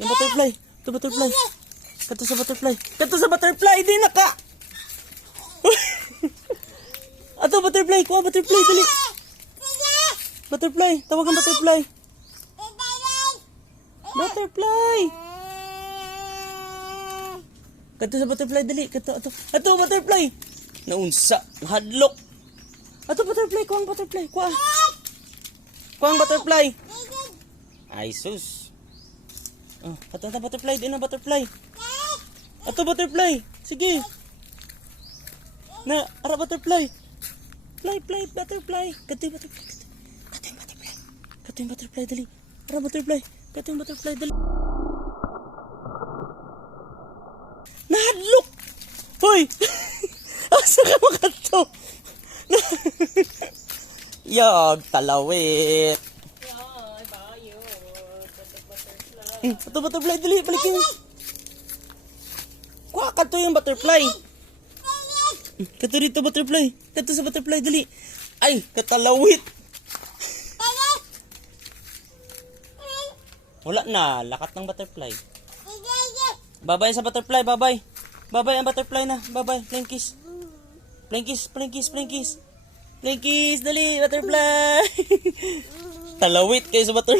Yung butterfly. Ito butterfly. Kato sa butterfly. Kato sa butterfly. Di na ka. Ato butterfly. Kuha butterfly. Dali. Butterfly. Tawagan butterfly. Butterfly. Kato sa butterfly. Dali. Kato. Ato butterfly. Naunsa. Hadlok. Ato butterfly. Kuha ang butterfly. Kuha. Kuha ang butterfly. Ay sus. Oh, ato butterfly. Di na butterfly. Ato butterfly. Sige. Na, ara butterfly. Fly, butterfly. Kato yung butterfly. Kato yung butterfly, dali. Ara butterfly. Kato yung butterfly, dali. Nahadlok! Hoy! Asa ka makato? Yag, talawit. Ay, bayo. Butterfly. Ato butterfly, dali. Balikin. Kuha, kato yung butterfly. Kato dito butterfly. Kato sa butterfly, dali. Ay, katalawit. Wala na, lakat ng butterfly. Babay sa butterfly, babay. Babay ang butterfly na, babay. Flying kiss. Flying kiss, flying kiss, flying kiss. Flying kiss, dali, butterfly. Talawit kayo sa butterfly.